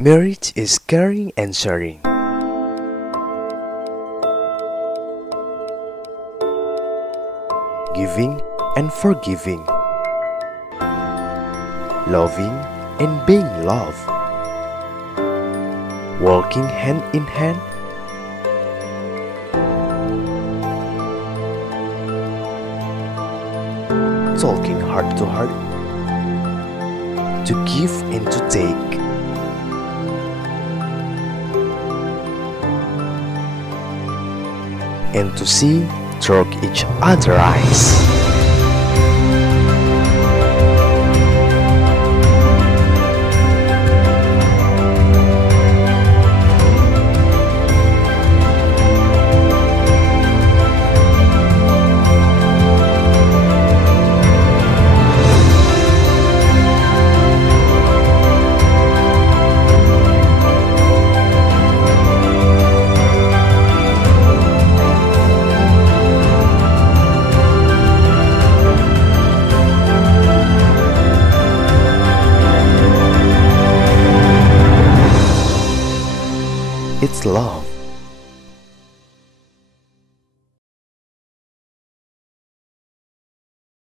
Marriage is caring and sharing. Giving and forgiving. Loving and being loved. Walking hand in hand. Talking heart to heart. To give and to take. And to see through each other's eyes. It's love.